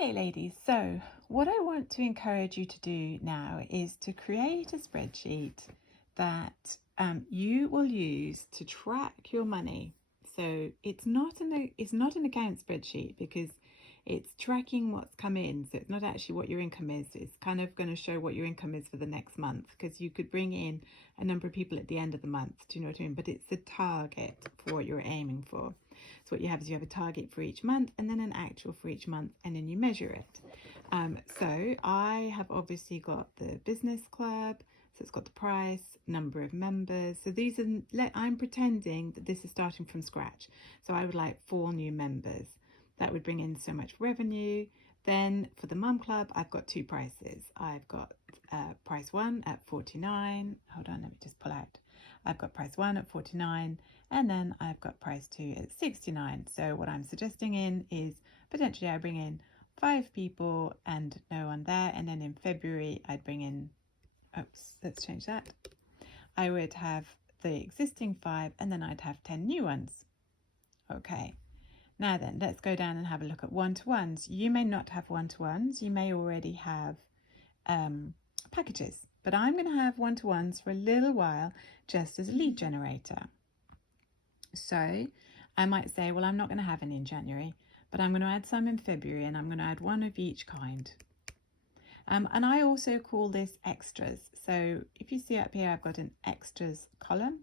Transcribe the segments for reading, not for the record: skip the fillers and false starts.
Okay, ladies, so what I want to encourage you to do now is to create a spreadsheet that you will use to track your money. So it's not an account spreadsheet because it's tracking what's come in. So it's not actually what your income is. It's kind of going to show what your income is for the next month, because you could bring in a number of people at the end of the month. Do you know what I mean? But it's the target for what you're aiming for. So what you have is you have a target for each month and then an actual for each month, and then you measure it. So I have obviously got the business club. So it's got the price, number of members. So these are, I'm pretending that this is starting from scratch. So I would like 4 new members. That would bring in so much revenue. Then for the mum club, I've got 2 prices. I've got price 1 at 49. Hold on, let me just pull out. I've got price 1 at 49, and then I've got price 2 at 69. So what I'm suggesting is potentially I bring in 5 people and no one there. And then in February, I'd bring in, oops, let's change that. I would have the existing 5 and then I'd have 10 new ones. Okay. Now then, let's go down and have a look at one-to-ones. You may not have one-to-ones. You may already have packages. But I'm going to have one-to-ones for a little while just as a lead generator. So I might say, well, I'm not going to have any in January, but I'm going to add some in February, and I'm going to add 1 of each kind. And I also call this extras. So if you see up here, I've got an extras column.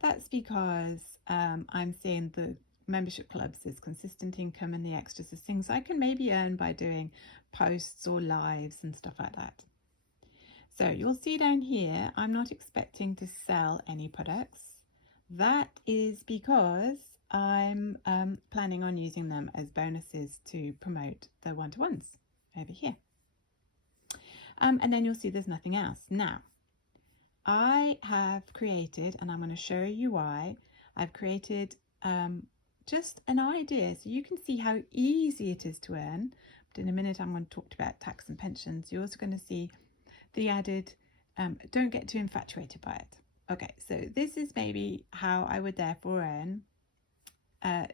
That's because I'm seeing the membership clubs is consistent income, and the extras is things I can maybe earn by doing posts or lives and stuff like that. So you'll see down here, I'm not expecting to sell any products. That is because I'm planning on using them as bonuses to promote the one-to-ones over here. And then you'll see there's nothing else. Now, I have created, and I'm going to show you why, I've created just an idea so you can see how easy it is to earn. But in a minute, I'm going to talk about tax and pensions. You're also going to see the added, don't get too infatuated by it. Okay, so this is maybe how I would therefore earn.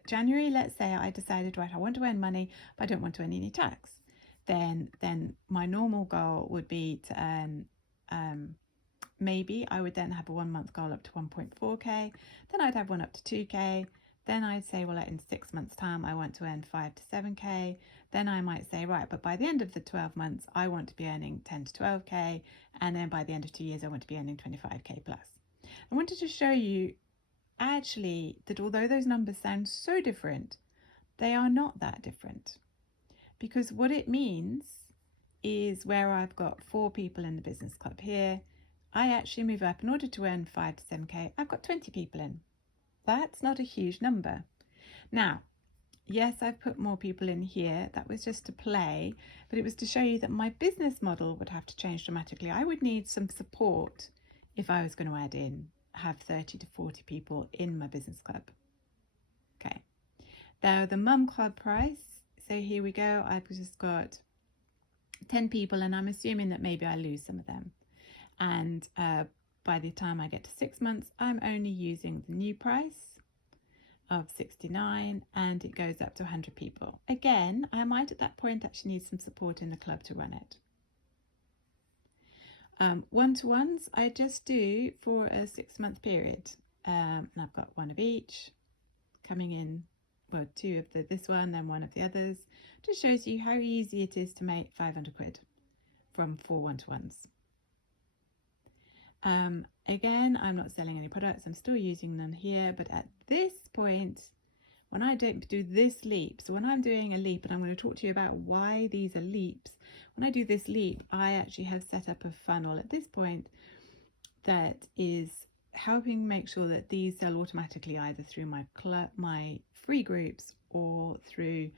January, let's say I decided, right, I want to earn money, but I don't want to earn any tax. Then my normal goal would be to earn, maybe I would then have a 1 month goal up to 1.4k. Then I'd have one up to 2k. Then I'd say, well, in 6 months' time, I want to earn 5 to 7k. Then I might say, right, but by the end of the 12 months, I want to be earning 10 to 12k. And then by the end of 2 years, I want to be earning 25k plus. I wanted to show you actually that although those numbers sound so different, they are not that different. Because what it means is where I've got 4 people in the business club here, I actually move up. In order to earn 5 to 7k, I've got 20 people in. That's not a huge number. Now, yes, I've put more people in here. That was just to play, but it was to show you that my business model would have to change dramatically. I would need some support if I was going to have 30 to 40 people in my business club. Okay. Now the mum club price. So here we go. I've just got 10 people, and I'm assuming that maybe I lose some of them. And by the time I get to 6 months, I'm only using the new price of 69, and it goes up to 100 people. Again, I might at that point actually need some support in the club to run it. One-to-ones, I just do for a 6-month period. And I've got 1 of each coming in, well, 2 of this one, then 1 of the others. Just shows you how easy it is to make 500 quid from 4 one-to-ones. Again, I'm not selling any products. I'm still using them here, but at this point, when I don't do this leap, so when I'm doing a leap, and I'm going to talk to you about why these are leaps, when I do this leap, I actually have set up a funnel at this point that is helping make sure that these sell automatically either through my free groups or through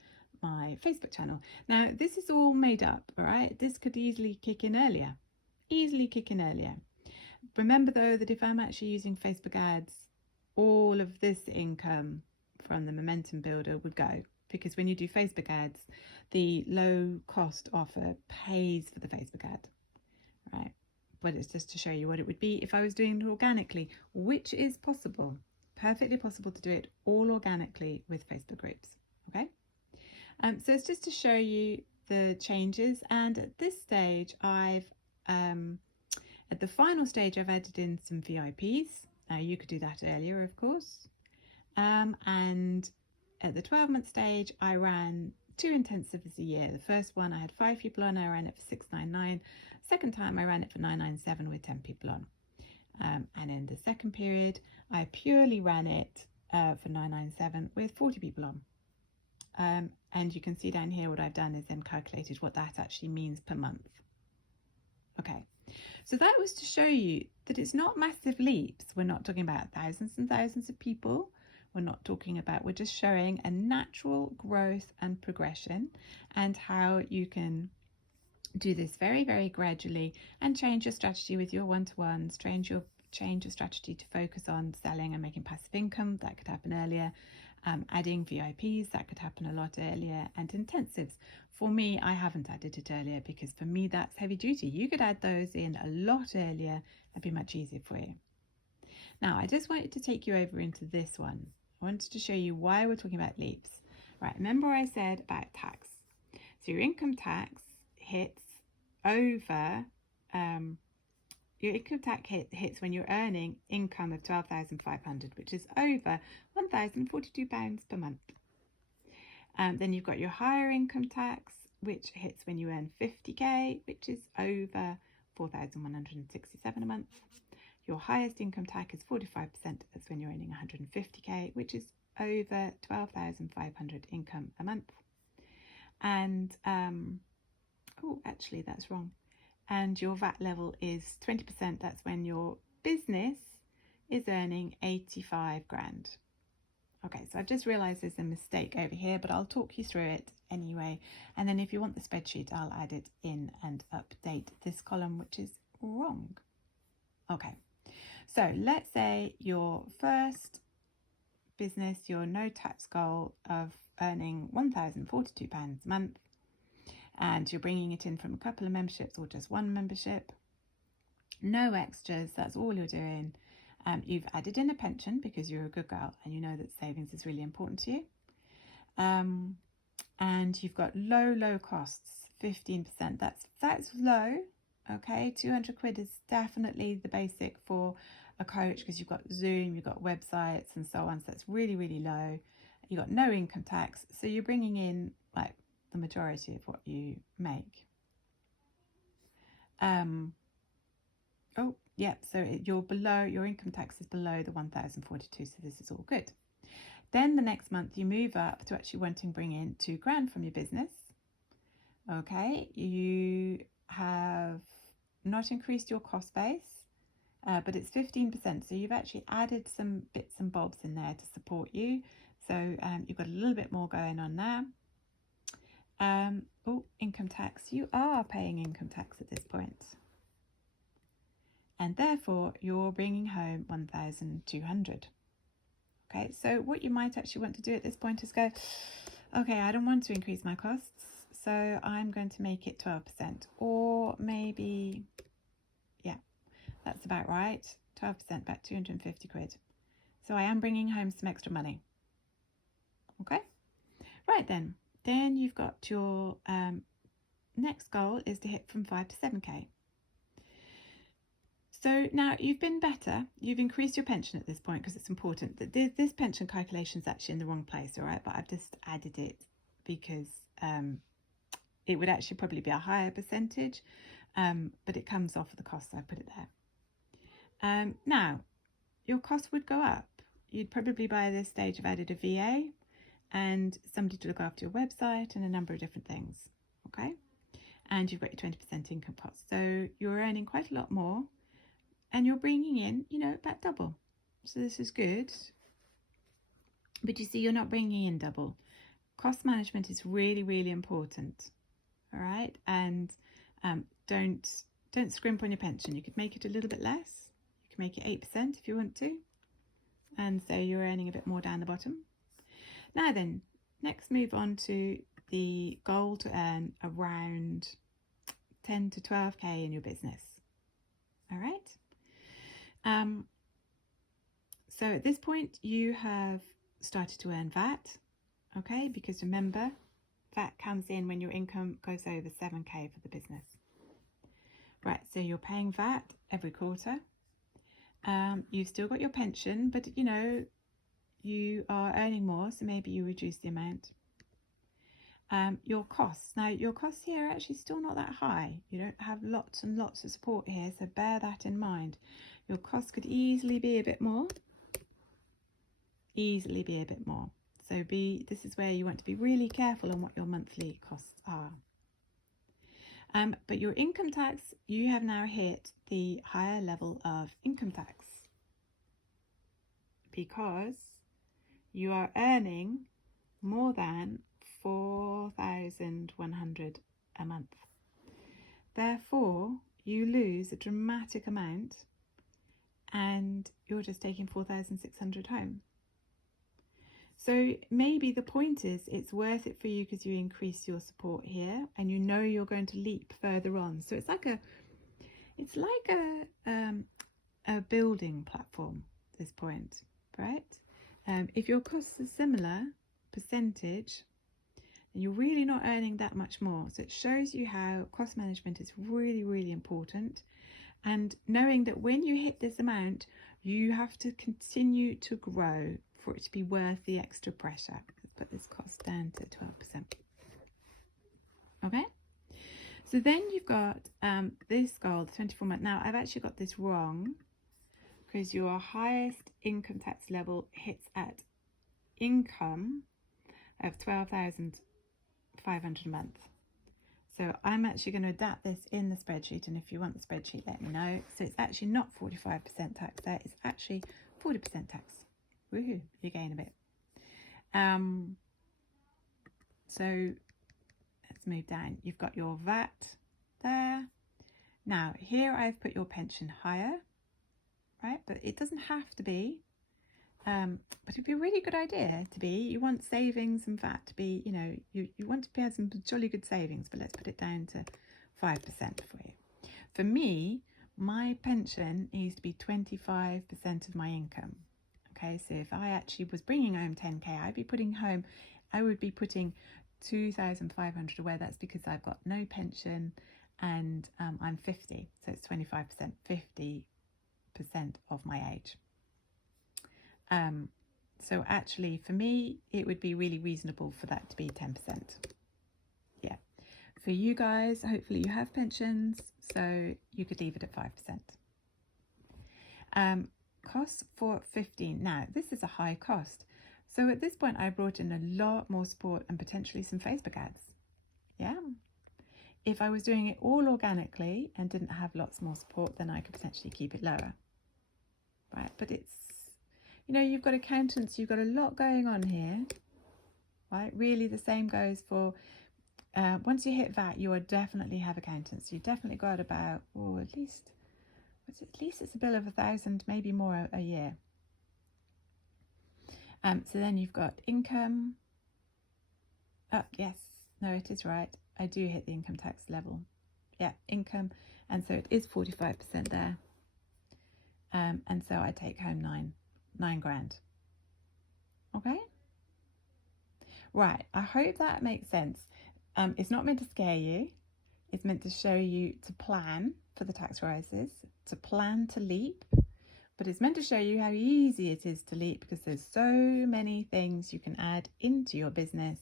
my Facebook channel. Now, this is all made up, all right? This could easily kick in earlier. Remember though that if I'm actually using Facebook ads, all of this income from the momentum builder would go, because when you do Facebook ads, the low cost offer pays for the Facebook ad, right? But it's just to show you what it would be if I was doing it organically, which is possible, perfectly possible to do it all organically with Facebook groups, okay? So it's just to show you the changes, and at this stage at the final stage I've added in some VIPs. You could do that earlier, of course. And at the 12-month stage I ran 2 intensives a year. The first one I had 5 people on, I ran it for $699. Second time I ran it for $997 with 10 people on. And in the second period I purely ran it for $997 with 40 people on. And you can see down here what I've done is then calculated what that actually means per month. Okay, so that was to show you that it's not massive leaps. We're not talking about thousands and thousands of people. We're just showing a natural growth and progression, and how you can do this very, very gradually and change your strategy with your one-to-ones, change your strategy to focus on selling and making passive income. That could happen earlier. Adding VIPs, that could happen a lot earlier, and intensives. For me, I haven't added it earlier because for me that's heavy duty. You could add those in a lot earlier. It'd be much easier for you. Now, I just wanted to take you over into this one. I wanted to show you why we're talking about leaps. Right, remember what I said about tax. So your income tax hits over, your income tax hits when you're earning income of $12,500, which is over £1,042 per month. Then you've got your higher income tax, which hits when you earn 50k, which is over $4,167 a month. Your highest income tax is 45%. That's when you're earning 150k, which is over 12,500 income a month. And oh, actually that's wrong. And your VAT level is 20%. That's when your business is earning 85 grand. Okay, so I've just realized there's a mistake over here, but I'll talk you through it anyway. And then if you want the spreadsheet, I'll add it in and update this column, which is wrong. Okay, so let's say your first business, your no tax goal of earning £1,042 a month, and you're bringing it in from a couple of memberships or just one membership. No extras, that's all you're doing. You've added in a pension because you're a good girl and you know that savings is really important to you. And you've got low costs, 15%. That's low. Okay, 200 quid is definitely the basic for a coach because you've got Zoom, you've got websites and so on. So that's really, really low. You've got no income tax. So you're bringing in like the majority of what you make. Oh, yeah, so you're below, your income tax is below the 1,042, so this is all good. Then the next month you move up to actually wanting to bring in 2 grand from your business. Okay, you have not increased your cost base, but it's 15%, so you've actually added some bits and bobs in there to support you. So you've got a little bit more going on there. Oh, income tax, you are paying income tax at this point. And therefore you're bringing home 1,200. Okay, so what you might actually want to do at this point is go, okay, I don't want to increase my costs, so I'm going to make it 12%, or maybe, yeah, that's about right, 12%, about 250 quid. So I am bringing home some extra money. Okay, right then you've got your next goal is to hit from 5 to 7k. So now you've been better, you've increased your pension at this point because it's important. That this pension calculation is actually in the wrong place, all right? But I've just added it because it would actually probably be a higher percentage, but it comes off of the cost, so I put it there. Now, your cost would go up. You'd probably by this stage have added a VA and somebody to look after your website and a number of different things, okay? And you've got your 20% income pot. So you're earning quite a lot more. And you're bringing in, about double. So this is good. But you see, you're not bringing in double. Cost management is really, really important. All right. And don't scrimp on your pension. You could make it a little bit less. You can make it 8% if you want to. And so you're earning a bit more down the bottom. Now then, next move on to the goal to earn around 10 to 12k in your business. All right. So at this point you have started to earn VAT, okay, because remember VAT comes in when your income goes over 7k for the business. Right, so you're paying VAT every quarter. You've still got your pension, but you know, you are earning more, so maybe you reduce the amount. Your costs. Now, your costs here are actually still not that high. You don't have lots and lots of support here, so bear that in mind. Your costs could easily be a bit more. Easily be a bit more. So this is where you want to be really careful on what your monthly costs are. But your income tax, you have now hit the higher level of income tax because you are earning more than 4,100 a month. Therefore, you lose a dramatic amount and you're just taking 4,600 home. So maybe the point is it's worth it for you because you increase your support here and you know you're going to leap further on. So it's like a building platform at this point, right? If your costs are similar percentage, then you're really not earning that much more. So it shows you how cost management is really, really important. And knowing that when you hit this amount, you have to continue to grow for it to be worth the extra pressure. Let's put this cost down to 12%. Okay, so then you've got this goal, the 24-month. Now, I've actually got this wrong because your highest income tax level hits at income of 12,500 a month. So I'm actually going to adapt this in the spreadsheet, and if you want the spreadsheet, let me know. So it's actually not 45% tax there, it's actually 40% tax. Woohoo, you gain a bit. So let's move down. You've got your VAT there. Now here I've put your pension higher, right? But it doesn't have to be. But it'd be a really good idea to be. You want savings and VAT to be, you know, you want to have some jolly good savings, but let's put it down to 5% for you. For me, my pension needs to be 25% of my income. Okay, so if I actually was bringing home 10k, I would be putting 2,500 away. That's because I've got no pension and I'm 50, so it's 25%, 50% of my age. So actually for me, it would be really reasonable for that to be 10%. Yeah. For you guys, hopefully you have pensions, so you could leave it at 5%. Costs for 15. Now, this is a high cost. So at this point, I brought in a lot more support and potentially some Facebook ads. Yeah. If I was doing it all organically and didn't have lots more support, then I could potentially keep it lower. Right. But it's, you know, you've got accountants, you've got a lot going on here. Right. Really, the same goes for once you hit VAT, you will definitely have accountants. You've definitely got about, at least it's a bill of 1,000, maybe more a year. So then you've got income. Yes, no, it is right. I do hit the income tax level. Yeah, income. And so it is 45% there. And so I take home nine grand. Okay. Right. I hope that makes sense. It's not meant to scare you. It's meant to show you to plan for the tax rises, to plan to leap, but it's meant to show you how easy it is to leap because there's so many things you can add into your business.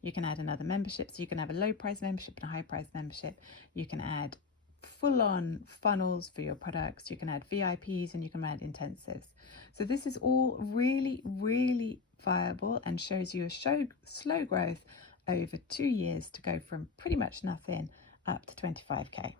You can add another membership, so you can have a low price membership and a high price membership. You can add full-on funnels for your products. You can add VIPs and you can add intensives. So this is all really, really viable and shows you a slow growth over 2 years to go from pretty much nothing up to 25k.